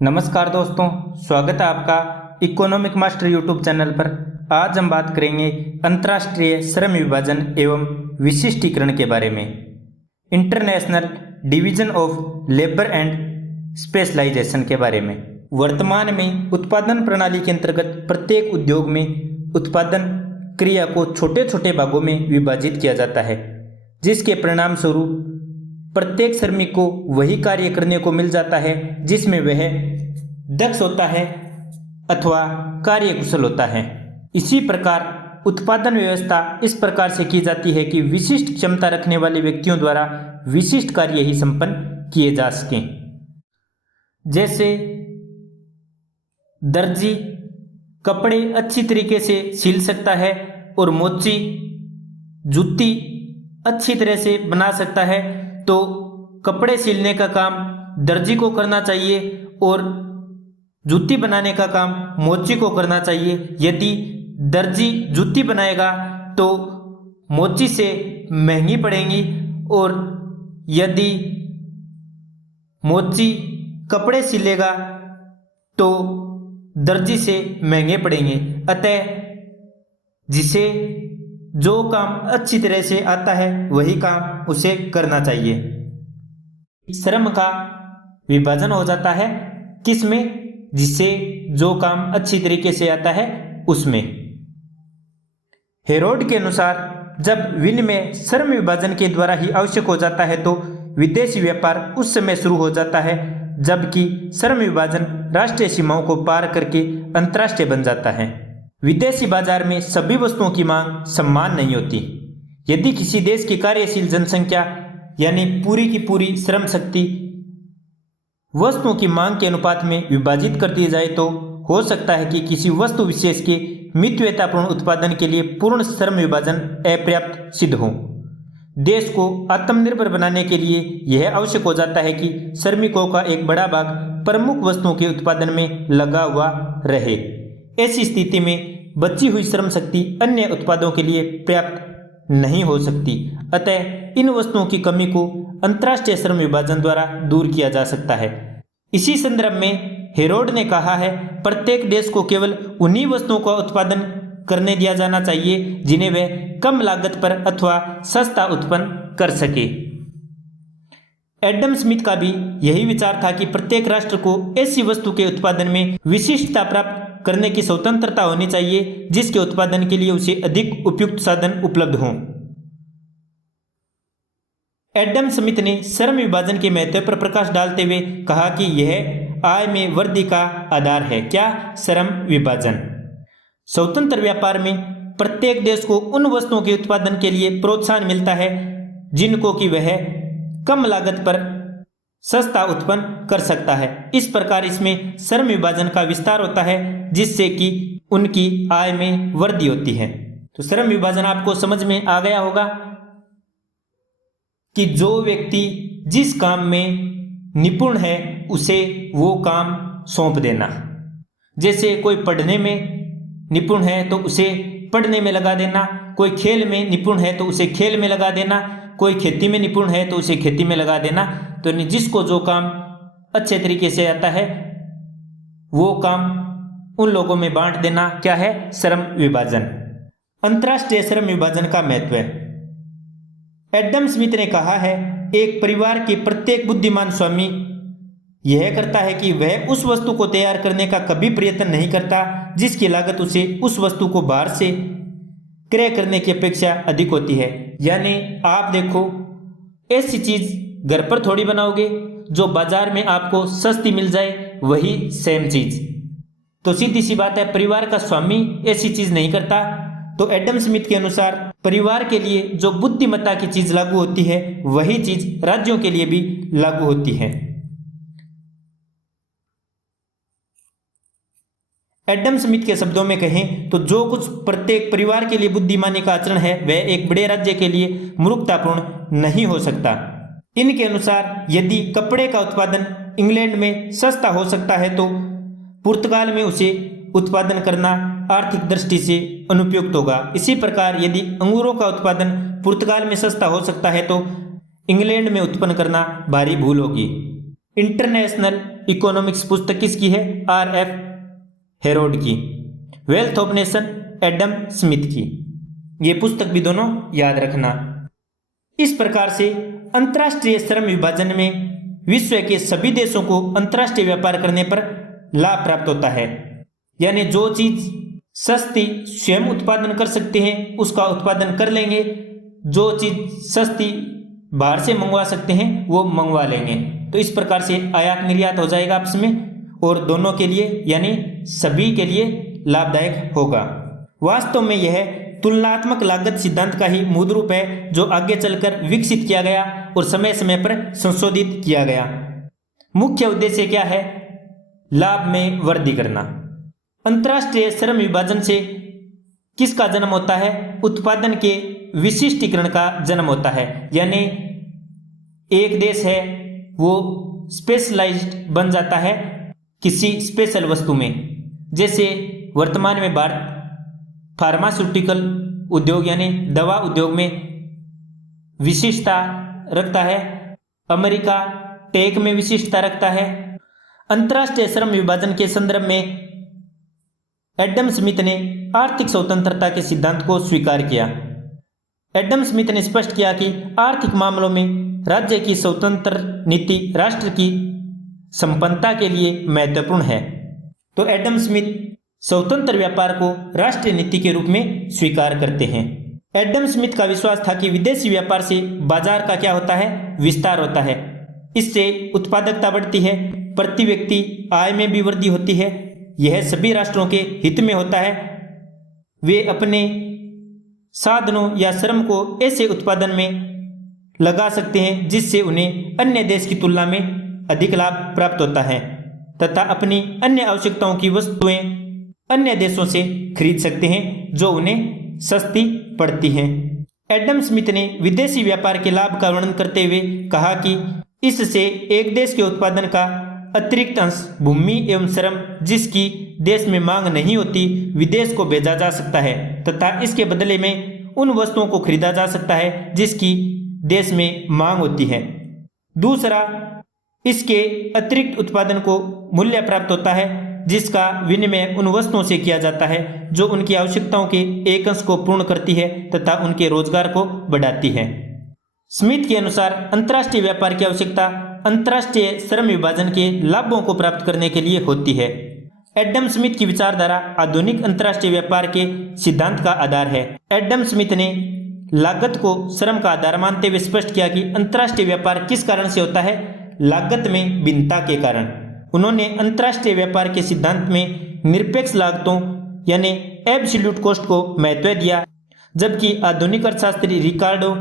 नमस्कार दोस्तों, स्वागत है आपका इकोनॉमिक मास्टर यूट्यूब चैनल पर। आज हम बात करेंगे अंतर्राष्ट्रीय श्रम विभाजन एवं विशिष्टीकरण के बारे में। International division of labour and specialisation के बारे में। वर्तमान में उत्पादन प्रणाली के अंतर्गत प्रत्येक उद्योग में उत्पादन क्रिया को छोटे छोटे भागों में विभाजित किया जाता है, जिसके परिणाम स्वरूप प्रत्येक श्रमिक को वही कार्य करने को मिल जाता है जिसमें वह दक्ष होता है अथवा कार्य कुशल होता है। इसी प्रकार उत्पादन व्यवस्था इस प्रकार से की जाती है कि विशिष्ट क्षमता रखने वाले व्यक्तियों द्वारा विशिष्ट कार्य ही संपन्न किए जा सकें। जैसे दर्जी कपड़े अच्छी तरीके से सिल सकता है और मोची जूती अच्छी तरह से बना सकता है, तो कपड़े सिलने का काम दर्जी को करना चाहिए और जूती बनाने का काम मोची को करना चाहिए। यदि दर्जी जूती बनाएगा तो मोची से महंगी पड़ेगी और यदि मोची कपड़े सिलेगा तो दर्जी से महंगे पड़ेंगे। अतः जिसे जो काम अच्छी तरह से आता है वही काम उसे करना चाहिए। श्रम का विभाजन हो जाता है किसमें? जिसे जो काम अच्छी तरीके से आता है उसमें। हेरोड के अनुसार जब विनिमय श्रम विभाजन के द्वारा ही आवश्यक हो जाता है तो विदेशी व्यापार उस समय शुरू हो जाता है, जबकि श्रम विभाजन राष्ट्रीय सीमाओं को पार करके अंतर्राष्ट्रीय बन जाता है। विदेशी बाजार में सभी वस्तुओं की मांग समान नहीं होती। यदि किसी देश की कार्यशील जनसंख्या यानी पूरी की पूरी श्रम शक्ति वस्तुओं की मांग के अनुपात में विभाजित कर दी जाए तो हो सकता है कि किसी वस्तु विशेष के मितव्ययतापूर्ण उत्पादन के लिए पूर्ण श्रम विभाजन अपर्याप्त सिद्ध हो। देश को आत्मनिर्भर बनाने के लिए यह आवश्यक हो जाता है कि श्रमिकों का एक बड़ा भाग प्रमुख वस्तुओं के उत्पादन में लगा हुआ रहे। ऐसी स्थिति में बची हुई श्रम शक्ति अन्य उत्पादों के लिए पर्याप्त नहीं हो सकती। अतः इन वस्तुओं की कमी को अंतर्राष्ट्रीय श्रम विभाजन द्वारा दूर किया जा सकता है। इसी संदर्भ में हेरोड ने कहा है, प्रत्येक देश को केवल उन्हीं वस्तुओं का उत्पादन करने दिया जाना चाहिए जिन्हें वह कम लागत पर अथवा सस्ता उत्पन्न कर सके। एडम स्मिथ का भी यही विचार था कि प्रत्येक राष्ट्र को ऐसी वस्तु के उत्पादन में विशिष्टता प्राप्त करने की स्वतंत्रता होनी चाहिए जिसके उत्पादन के लिए उसे अधिक उपयुक्त साधन उपलब्ध हों। एडम स्मिथ ने श्रम विभाजन के महत्व पर प्रकाश डालते हुए कहा कि यह आय में वृद्धि का आधार है। क्या? श्रम विभाजन। स्वतंत्र व्यापार में प्रत्येक देश को उन वस्तुओं के उत्पादन के लिए प्रोत्साहन मिलता है जिनको कि वह कम लागत पर सस्ता उत्पन्न कर सकता है। इस प्रकार इसमें श्रम विभाजन का विस्तार होता है जिससे कि उनकी आय में वृद्धि होती है। तो श्रम विभाजन आपको समझ में आ गया होगा कि जो व्यक्ति जिस काम में निपुण है उसे वो काम सौंप देना। जैसे कोई पढ़ने में निपुण है तो उसे पढ़ने में लगा देना, कोई खेल में निपुण है तो उसे खेल में लगा देना, कोई खेती में निपुण है तो उसे खेती में लगा देना। तो जिसको जो काम अच्छे तरीके से आता है वो काम उन लोगों में बांट देना क्या है? श्रम विभाजन। अंतर्राष्ट्रीय श्रम विभाजन का महत्व है। एडम स्मिथ ने कहा है, एक परिवार के प्रत्येक बुद्धिमान स्वामी यह करता है कि वह उस वस्तु को तैयार करने का कभी प्रयत्न नहीं करता जिसकी लागत उसे उस वस्तु को बाहर से क्रय करने की अपेक्षा अधिक होती है। यानी आप देखो, ऐसी चीज घर पर थोड़ी बनाओगे जो बाजार में आपको सस्ती मिल जाए, वही सेम चीज। तो सीधी सी बात है, परिवार का स्वामी ऐसी चीज नहीं करता। तो एडम स्मिथ के अनुसार परिवार के लिए जो बुद्धिमत्ता की चीज लागू होती है वही चीज राज्यों के लिए भी लागू होती है। एडम स्मिथ के शब्दों में कहें तो जो कुछ प्रत्येक परिवार के लिए बुद्धिमानी का आचरण है वह एक बड़े राज्य के लिए मूर्खतापूर्ण नहीं हो सकता। इनके अनुसार यदि कपड़े का उत्पादन इंग्लैंड में सस्ता हो सकता है तो पुर्तगाल में उसे उत्पादन करना आर्थिक दृष्टि से अनुपयुक्त होगा। इसी प्रकार यदि अंगूरों का उत्पादन पुर्तगाल में सस्ता हो सकता है तो इंग्लैंड में उत्पन्न करना भारी भूल होगी। इंटरनेशनल इकोनॉमिक्स पुस्तक किसकी है? R.F. हेरोल्ड की। Wealth of nation Adam Smith की। ये पुस्तक भी दोनों याद रखना। इस प्रकार से अंतर्राष्ट्रीय श्रम विभाजन में विश्व के सभी देशों को अंतर्राष्ट्रीय व्यापार करने पर लाभ प्राप्त होता है। यानी जो चीज सस्ती स्वयं उत्पादन कर सकते हैं उसका उत्पादन कर लेंगे, जो चीज सस्ती बाहर से मंगवा सकते हैं वो मंगवा लेंगे। तो इस प्रकार से आयात निर्यात हो जाएगा आपस में और दोनों के लिए यानी सभी के लिए लाभदायक होगा। वास्तव में यह तुलनात्मक लागत सिद्धांत का ही मूल रूप है जो आगे चलकर विकसित किया गया और समय समय पर संशोधित किया गया। मुख्य उद्देश्य क्या है? लाभ में वृद्धि करना। अंतर्राष्ट्रीय श्रम विभाजन से किसका जन्म होता है? उत्पादन के विशिष्टीकरण का जन्म होता है। यानी एक देश है वो स्पेशलाइज्ड बन जाता है किसी स्पेशल वस्तु में। जैसे वर्तमान में भारत फार्मास्यूटिकल उद्योग यानी दवा उद्योग में विशिष्टता रखता है, अमेरिका टेक में विशिष्टता रखता है। अंतर्राष्ट्रीय श्रम विभाजन के संदर्भ में एडम स्मिथ ने आर्थिक स्वतंत्रता के सिद्धांत को स्वीकार किया। एडम स्मिथ ने स्पष्ट किया कि आर्थिक मामलों में राज्य की स्वतंत्र नीति राष्ट्र की संपन्नता के लिए महत्वपूर्ण है। तो एडम स्मिथ स्वतंत्र व्यापार को राष्ट्रीय नीति के रूप में स्वीकार करते हैं। एडम स्मिथ का विश्वास था कि विदेशी व्यापार से बाजार का क्या होता है? विस्तार होता है। इससे उत्पादकता बढ़ती है, प्रति व्यक्ति आय में भी वृद्धि होती है। यह सभी राष्ट्रों के हित में होता है। वे अपने साधनों या श्रम को ऐसे उत्पादन में लगा सकते हैं जिससे उन्हें अन्य देश की तुलना में अधिक लाभ प्राप्त होता है तथा अपनी अन्य आवश्यकताओं की वस्तुएं अन्य देशों से खरीद सकते हैं जो उन्हें सस्ती पड़ती हैं। एडम स्मिथ ने विदेशी व्यापार के लाभ का वर्णन करते हुए कहा कि इससे एक देश के उत्पादन का अतिरिक्त अंश भूमि एवं श्रम जिसकी देश में मांग नहीं होती विदेश को भेजा जा सकता है तथा इसके बदले में उन वस्तुओं को खरीदा जा सकता है जिसकी देश में मांग होती है। दूसरा, इसके अतिरिक्त उत्पादन को मूल्य प्राप्त होता है जिसका विनिमय उन वस्तुओं से किया जाता है जो उनकी आवश्यकताओं के एक अंश को पूर्ण करती है तथा उनके रोजगार को बढ़ाती है। स्मिथ के अनुसार अंतर्राष्ट्रीय व्यापार की आवश्यकता अंतर्राष्ट्रीय श्रम विभाजन के लाभों को प्राप्त करने के लिए होती है। एडम स्मिथ की विचारधारा आधुनिक अंतर्राष्ट्रीय व्यापार के सिद्धांत का आधार है। एडम स्मिथ ने लागत को श्रम का आधार मानते हुए स्पष्ट किया कि अंतर्राष्ट्रीय व्यापार किस कारण से होता है? लागत में भिन्नता के कारण। उन्होंने अंतर्राष्ट्रीय व्यापार के सिद्धांत में निरपेक्ष लागतों यानी एब्सोल्यूट कॉस्ट को महत्व दिया, जबकि आधुनिक अर्थशास्त्री रिकार्डो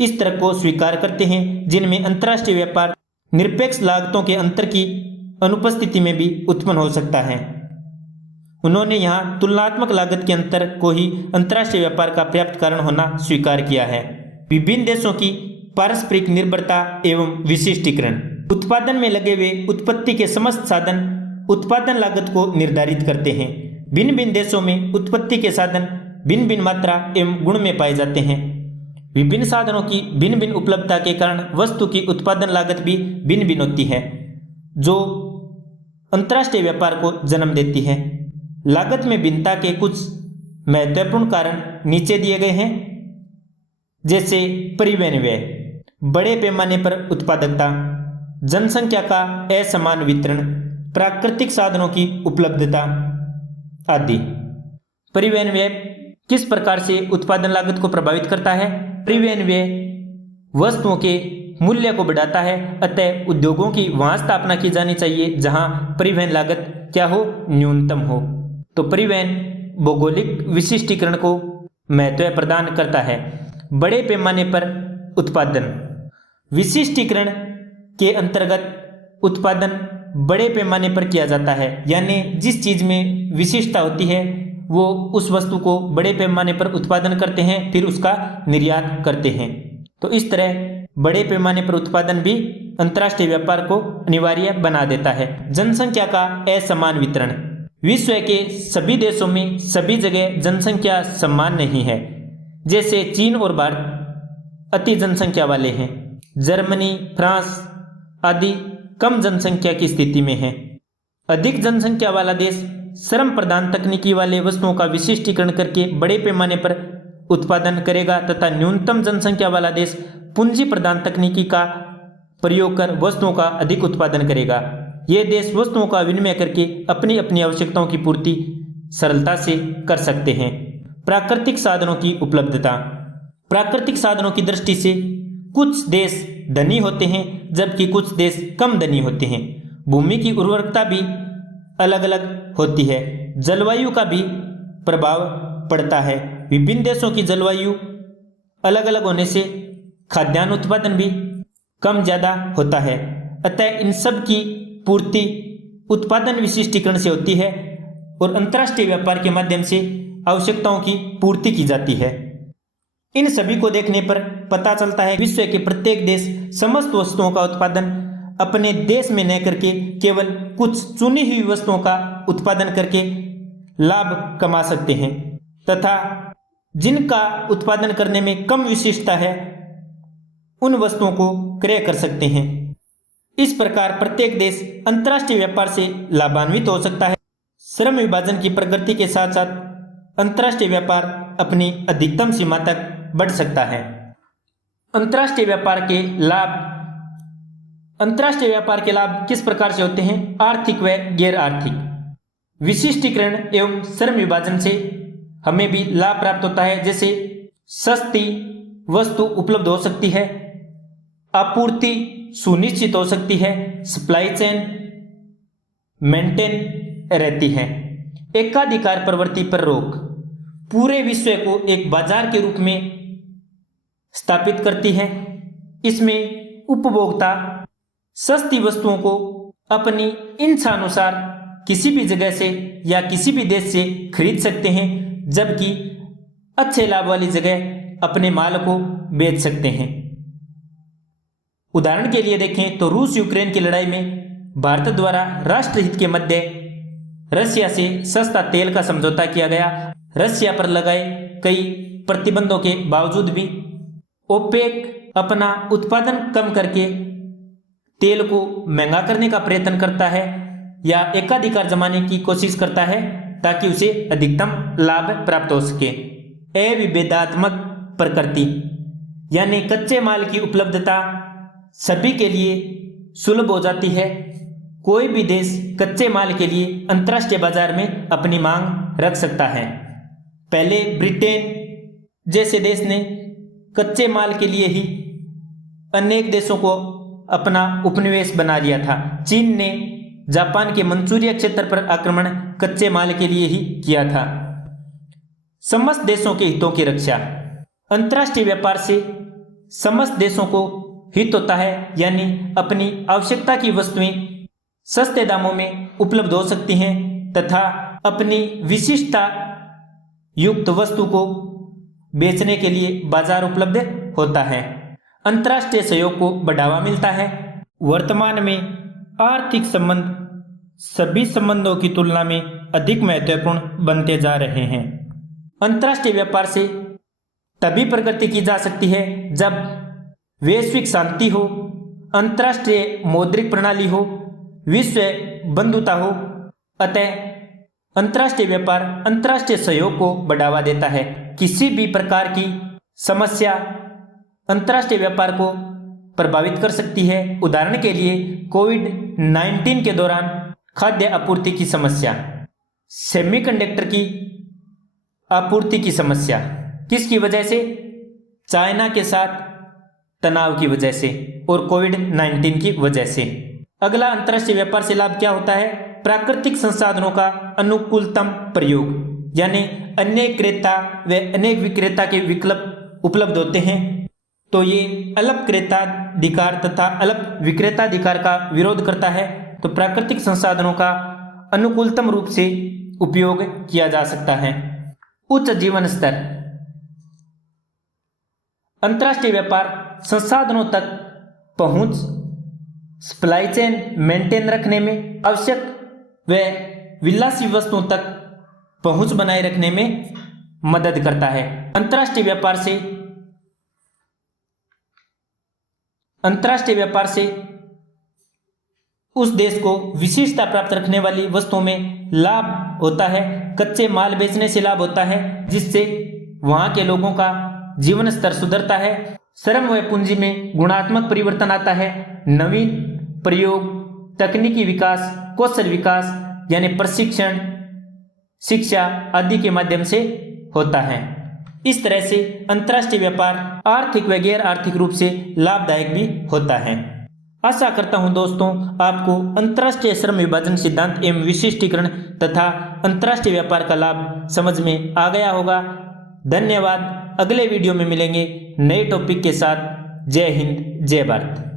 इस तरह को स्वीकार करते हैं जिनमें अंतर्राष्ट्रीय व्यापार निरपेक्ष लागतों के अंतर की अनुपस्थिति में भी उत्पन्न हो सकता है। उन्होंने यहाँ तुलनात्मक लागत के अंतर को ही अंतर्राष्ट्रीय व्यापार का पर्याप्त कारण होना स्वीकार किया है। विभिन्न देशों की पारस्परिक निर्भरता एवं विशिष्टीकरण। उत्पादन में लगे हुए उत्पत्ति के समस्त साधन उत्पादन लागत को निर्धारित करते हैं। भिन्न भिन्न देशों में उत्पत्ति के साधन भिन्न भिन्न मात्रा एवं गुण में पाए जाते हैं। विभिन्न साधनों की भिन्न भिन्न उपलब्धता के कारण वस्तु की उत्पादन लागत भी भिन्न भिन्न होती है जो अंतर्राष्ट्रीय व्यापार को जन्म देती है। लागत में भिन्नता के कुछ महत्वपूर्ण कारण नीचे दिए गए हैं, जैसे परिवहन व्यय, बड़े पैमाने पर उत्पादकता, जनसंख्या का असमान वितरण, प्राकृतिक साधनों की उपलब्धता आदि। परिवहन व्यय किस प्रकार से उत्पादन लागत को प्रभावित करता है? परिवहन व्यय वस्तुओं के मूल्य को बढ़ाता है, अतः उद्योगों की वहां स्थापना की जानी चाहिए जहां परिवहन लागत क्या हो? न्यूनतम हो। तो परिवहन भौगोलिक विशिष्टीकरण को महत्व प्रदान करता है। बड़े पैमाने पर उत्पादन विशिष्टीकरण के अंतर्गत उत्पादन बड़े पैमाने पर किया जाता है, यानी जिस चीज में विशिष्टता होती है वो उस वस्तु को बड़े पैमाने पर उत्पादन करते हैं फिर उसका निर्यात करते हैं। तो इस तरह बड़े पैमाने पर उत्पादन भी अंतर्राष्ट्रीय व्यापार को अनिवार्य बना देता है। जनसंख्या का असमान वितरण। विश्व के सभी देशों में सभी जगह जनसंख्या समान नहीं है। जैसे चीन और भारत अति जनसंख्या वाले हैं, जर्मनी, फ्रांस आदि कम जनसंख्या की स्थिति में है। अधिक जनसंख्या वाला देश श्रम प्रधान तकनीकी वाले वस्तुओं का विशिष्टीकरण करके बड़े पैमाने पर उत्पादन करेगा तथा न्यूनतम जनसंख्या वाला देश पूंजी प्रधान तकनीकी का प्रयोग कर वस्तुओं का अधिक उत्पादन करेगा। ये देश वस्तुओं का विनिमय करके अपनी अपनी आवश्यकताओं की पूर्ति सरलता से कर सकते हैं। प्राकृतिक साधनों की उपलब्धता। प्राकृतिक साधनों की दृष्टि से कुछ देश धनी होते हैं जबकि कुछ देश कम धनी होते हैं। भूमि की उर्वरकता भी अलग अलग होती है। जलवायु का भी प्रभाव पड़ता है। विभिन्न देशों की जलवायु अलग अलग होने से खाद्यान्न उत्पादन भी कम ज़्यादा होता है। अतः इन सब की पूर्ति उत्पादन विशिष्टीकरण से होती है और अंतर्राष्ट्रीय व्यापार के माध्यम से आवश्यकताओं की पूर्ति की जाती है। इन सभी को देखने पर पता चलता है विश्व के प्रत्येक देश समस्त वस्तुओं का उत्पादन अपने देश में न करके केवल कुछ चुनी हुई वस्तुओं का उत्पादन करके लाभ कमा सकते हैं तथा जिनका उत्पादन करने में कम विशिष्टता है उन वस्तुओं को क्रय कर सकते हैं। इस प्रकार प्रत्येक देश अंतर्राष्ट्रीय व्यापार से लाभान्वित हो सकता है। श्रम विभाजन की प्रगति के साथ साथ अंतर्राष्ट्रीय व्यापार अपनी अधिकतम सीमा तक बढ़ सकता है। अंतर्राष्ट्रीय व्यापार के लाभ किस प्रकार से होते हैं? आर्थिक व गैर आर्थिक। विशिष्टीकरण एवं श्रम विभाजन से हमें भी लाभ प्राप्त होता है, जैसे सस्ती वस्तु उपलब्ध हो सकती है, आपूर्ति सुनिश्चित हो सकती है, सप्लाई चेन मेंटेन रहती है। एकाधिकार प्रवृत्ति पर रोक पूरे विश्व को एक बाजार के रूप में स्थापित करती है। इसमें उपभोक्ता सस्ती वस्तुओं को अपनी इच्छानुसार किसी भी जगह से या किसी भी देश से खरीद सकते हैं, जबकि अच्छे लाभ वाली जगह अपने माल को बेच सकते हैं। उदाहरण के लिए देखें तो रूस यूक्रेन की लड़ाई में भारत द्वारा राष्ट्रहित के मध्य रसिया से सस्ता तेल का समझौता किया गया। रसिया पर लगाए कई प्रतिबंधों के बावजूद भी ओपेक अपना उत्पादन कम करके तेल को महंगा करने का प्रयत्न करता है या एकाधिकार जमाने की कोशिश करता है ताकि उसे अधिकतम लाभ प्राप्त हो सके। अविभेदात्मक प्रकृति यानी कच्चे माल की उपलब्धता सभी के लिए सुलभ हो जाती है। कोई भी देश कच्चे माल के लिए अंतर्राष्ट्रीय बाजार में अपनी मांग रख सकता है। पहले ब्रिटेन जैसे देश ने कच्चे माल के लिए ही अनेक देशों को अपना उपनिवेश बना लिया था। चीन ने जापान के मंचूरिया क्षेत्र पर आक्रमण कच्चे माल के लिए ही किया था। समस्त देशों के हितों की रक्षा। अंतर्राष्ट्रीय व्यापार से समस्त देशों को हित होता है, यानी अपनी आवश्यकता की वस्तुएं सस्ते दामों में उपलब्ध हो सकती हैं तथा अपनी विशिष्टता युक्त वस्तु को बेचने के लिए बाजार उपलब्ध होता है। अंतर्राष्ट्रीय सहयोग को बढ़ावा मिलता है। वर्तमान में आर्थिक संबंध सभी संबंधों की तुलना में अधिक महत्वपूर्ण बनते जा रहे हैं। अंतर्राष्ट्रीय व्यापार से तभी प्रगति की जा सकती है जब वैश्विक शांति हो, अंतर्राष्ट्रीय मौद्रिक प्रणाली हो, विश्व बंधुता हो। अतः अंतर्राष्ट्रीय व्यापार अंतर्राष्ट्रीय सहयोग को बढ़ावा देता है। किसी भी प्रकार की समस्या अंतर्राष्ट्रीय व्यापार को प्रभावित कर सकती है। उदाहरण के लिए कोविड-19 के दौरान खाद्य आपूर्ति की समस्या, सेमीकंडक्टर की आपूर्ति की समस्या, किसकी वजह से? चाइना के साथ तनाव की वजह से और कोविड-19 की वजह से। अगला अंतर्राष्ट्रीय व्यापार से लाभ क्या होता है? प्राकृतिक संसाधनों का अनुकूलतम प्रयोग, यानी अनेक क्रेता व अनेक विक्रेता के विकल्प उपलब्ध होते हैं, तो ये अल्प क्रेताधिकार तथा अल्प विक्रेताधिकार का विरोध करता है। तो प्राकृतिक संसाधनों का अनुकूलतम रूप से उपयोग किया जा सकता है। उच्च जीवन स्तर। अंतर्राष्ट्रीय व्यापार संसाधनों तक पहुंच, सप्लाई चेन मेंटेन रखने में आवश्यक व विलासी वस्तुओं तक पहुंच बनाए रखने में मदद करता है। अंतर्राष्ट्रीय व्यापार से उस देश को विशिष्टता प्राप्त रखने वाली वस्तुओं में लाभ होता है। कच्चे माल बेचने से लाभ होता है, जिससे वहां के लोगों का जीवन स्तर सुधरता है। श्रम व पूंजी में गुणात्मक परिवर्तन आता है। नवीन प्रयोग, तकनीकी विकास, कौशल विकास यानी प्रशिक्षण, शिक्षा आदि के माध्यम से होता है। इस तरह से अंतर्राष्ट्रीय व्यापार आर्थिक व गैर आर्थिक रूप से लाभदायक भी होता है। आशा करता हूं दोस्तों आपको अंतर्राष्ट्रीय श्रम विभाजन सिद्धांत एवं विशिष्टीकरण तथा अंतर्राष्ट्रीय व्यापार का लाभ समझ में आ गया होगा। धन्यवाद। अगले वीडियो में मिलेंगे नए टॉपिक के साथ। जय हिंद, जय भारत।